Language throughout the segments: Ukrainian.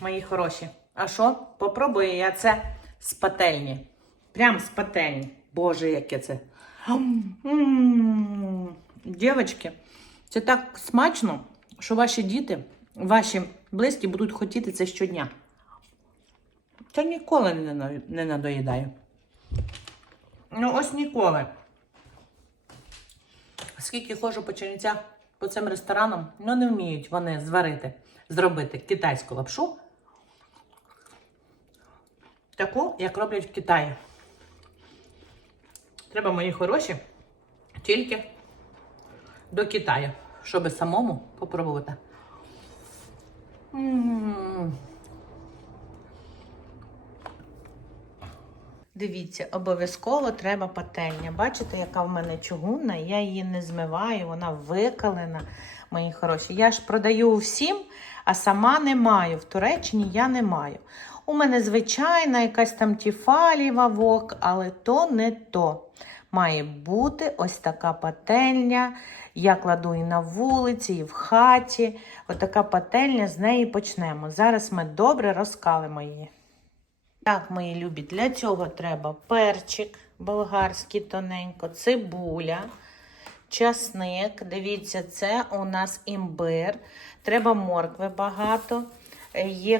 Мої хороші. А що? Попробую я це з пательні. Прям з пательні. Боже, яке це. Дівчатки, це так смачно, що ваші діти, ваші близькі будуть хотіти це щодня. Це ніколи не, на- не надоїдає. Ну, ось ніколи. Скільки ходжу по Чернівцях по цим ресторанам, ну не вміють вони зварити, зробити китайську лапшу. Таку, як роблять в Китаї. Треба, мої хороші, тільки до Китаю, щоб самому попробувати. Дивіться, обов'язково треба пательня. Бачите, яка в мене чугунна, я її не змиваю, вона викалена, мої хороші. Я ж продаю всім, а сама не маю. В Туреччині я не маю. У мене звичайна якась там тіфаліва вок, але то не то. Має бути ось така пательня. Я кладу і на вулиці, і в хаті. Отака пательня, з неї почнемо. Зараз ми добре розкалимо її. Так, мої любі, для цього треба перчик болгарський тоненько, цибуля, часник. Дивіться, це у нас імбир. Треба моркви багато. Е, Є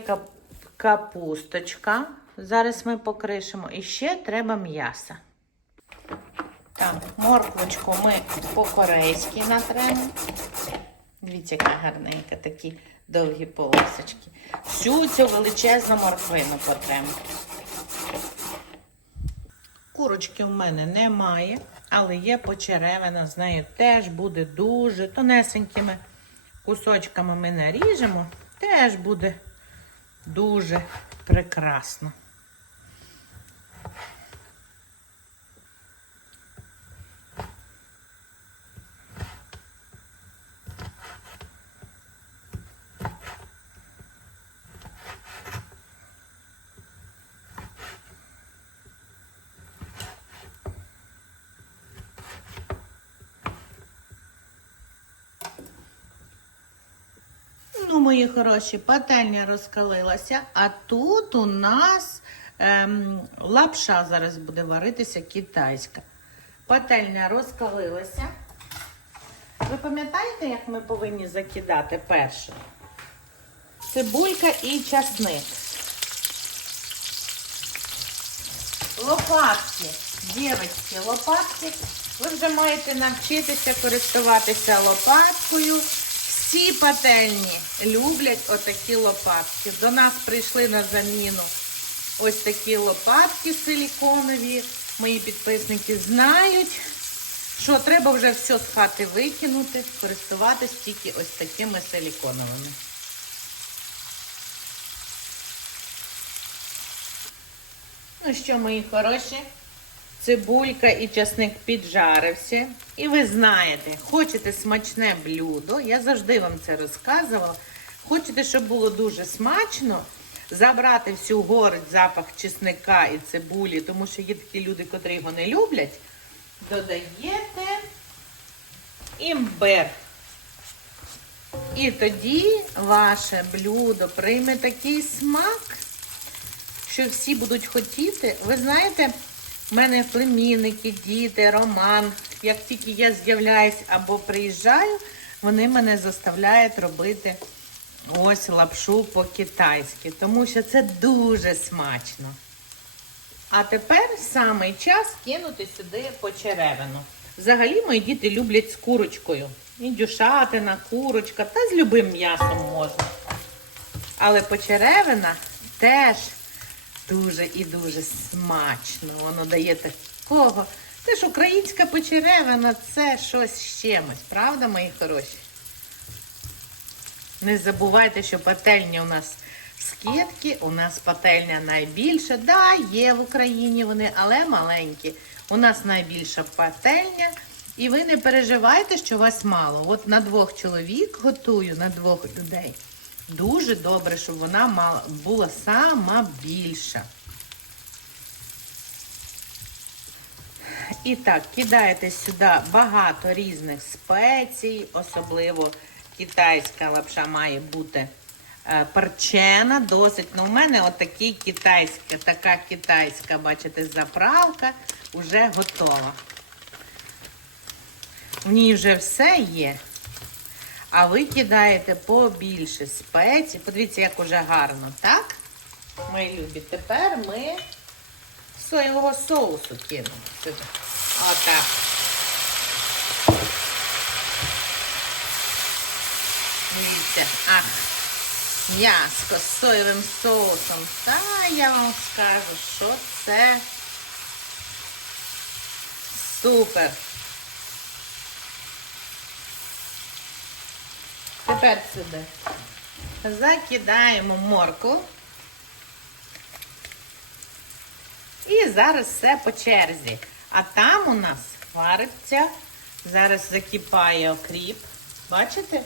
капусточка. Зараз ми покришимо. І ще треба м'яса. Так, морквочку ми по-корейськи натремо. Дивіться, яка гарненька, такі довгі полосочки. Всю цю величезну морквину потремо. Курочки в мене немає, але є почеревина, з нею теж буде дуже тонесенькими кусочками ми наріжемо, теж буде дуже прекрасно. Ну, мої хороші, пательня розкалилася, а тут у нас ем, лапша зараз буде варитися китайська. Пательня розкалилася. Ви пам'ятаєте, як ми повинні закидати перше? Цибулька і часник. Лопатки. Дівчатки, лопатки. Ви вже маєте навчитися користуватися лопаткою. Всі пательні люблять отакі лопатки. До нас прийшли на заміну ось такі лопатки силіконові. Мої підписники знають, що треба вже все з хати викинути, користуватись тільки ось такими силіконовими. Ну що, мої хороші, цибулька і часник піджарився. І ви знаєте, хочете смачне блюдо, я завжди вам це розказувала. Хочете, щоб було дуже смачно, забрати всю горить запах чесника і цибулі, тому що є такі люди, котрі його не люблять, додаєте імбир. І тоді ваше блюдо прийме такий смак що всі будуть хотіти. Ви знаєте, в мене племінники, діти, Роман. Як тільки я з'являюсь або приїжджаю, вони мене заставляють робити ось лапшу по-китайськи, тому що це дуже смачно. А тепер саме час кинути сюди почеревину. Взагалі мої діти люблять з курочкою. Індюшатина, курочка та з любим м'ясом можна. Але почеревина теж дуже і дуже смачно. Воно дає такого. Це ж українська почеревина, це щось з чимось, правда, мої хороші? Не забувайте, що пательня у нас скидки, у нас пательня найбільша. Да, є в Україні вони, але маленькі. У нас найбільша пательня. І ви не переживайте, що вас мало. От на двох чоловік готую, на двох людей. Дуже добре, щоб вона була сама більша. І так, кидаєте сюди багато різних спецій, особливо китайська лапша має бути е, перчена, досить. Ну, у мене отакі китайська, така китайська, бачите, заправка вже готова. В ній вже все є. А ви кидаєте побільше спецій. Подивіться, як уже гарно, так? Мої любі, тепер ми соєвого соусу кинемо сюди. Отак. Дивіться, ах, м'яско з соєвим соусом. Та я вам скажу, що це супер. Тепер сюди закидаємо морку. І зараз все по черзі. А там у нас вариться, зараз закипає окріп. Бачите?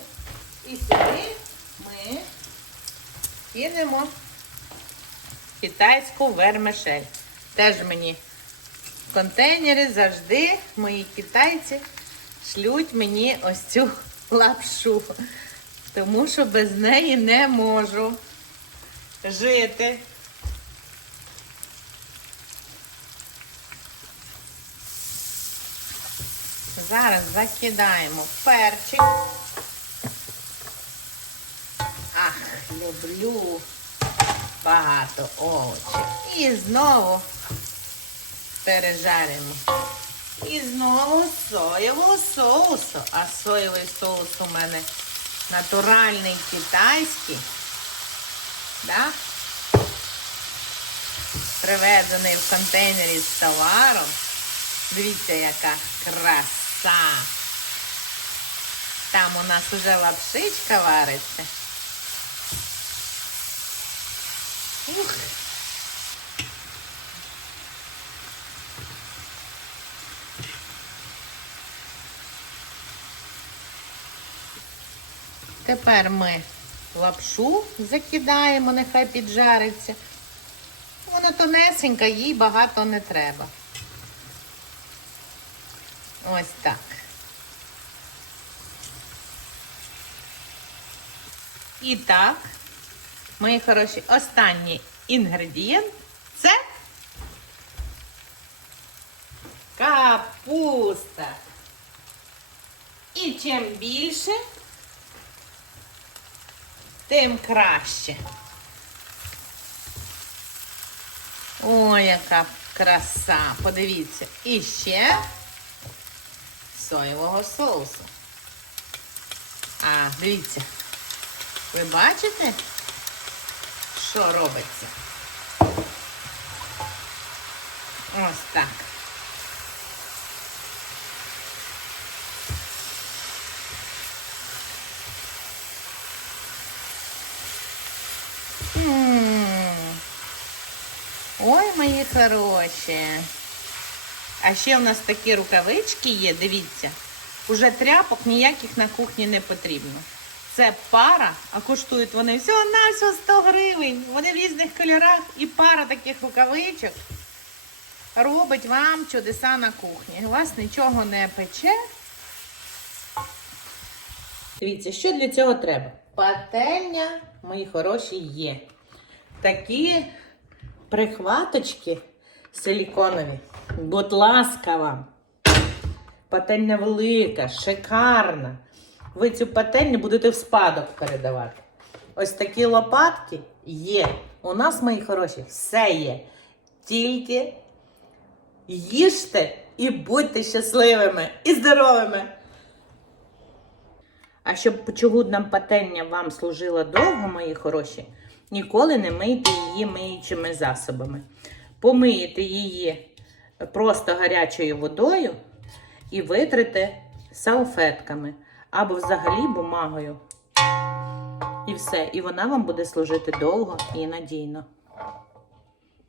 І сюди ми кинемо китайську вермишель. Теж мені в контейнері завжди мої китайці шлють мені ось цю лапшу. Тому що без неї не можу жити. Зараз закидаємо перчик. Ах, люблю багато овочів. І знову пережаримо. І знову соєвого соусу. А соєвий соус у мене натуральний китайський. Да? Привезений в контейнері з товаром. Дивіться, яка краса. Там у нас уже лапшичка вариться. Ух. Тепер ми лапшу закидаємо, нехай піджариться. Вона тонесенька, їй багато не треба. Ось так. І так, мої хороші, останній інгредієнт це капуста. І чим більше, тим краще. Ой, яка краса! Подивіться. І ще соєвого соусу. А, дивіться. Ви бачите, що робиться? Ось так. Ой, мої хороші. А ще в нас такі рукавички є, дивіться. Уже тряпок ніяких на кухні не потрібно. Це пара, а коштують вони всього на всього 100 гривень. Вони в різних кольорах і пара таких рукавичок робить вам чудеса на кухні. У вас нічого не пече. Дивіться, що для цього треба? Пательня, мої хороші, є. Такі прихваточки силіконові. Будь ласка вам. Пательня велика, шикарна. Ви цю пательню будете в спадок передавати. Ось такі лопатки є. У нас, мої хороші, все є. Тільки їжте і будьте щасливими і здоровими. А щоб чугудна пательня вам служила довго, мої хороші, ніколи не мийте її миючими засобами. Помиєте її просто гарячою водою і витрите салфетками або взагалі бумагою. І все. І вона вам буде служити довго і надійно.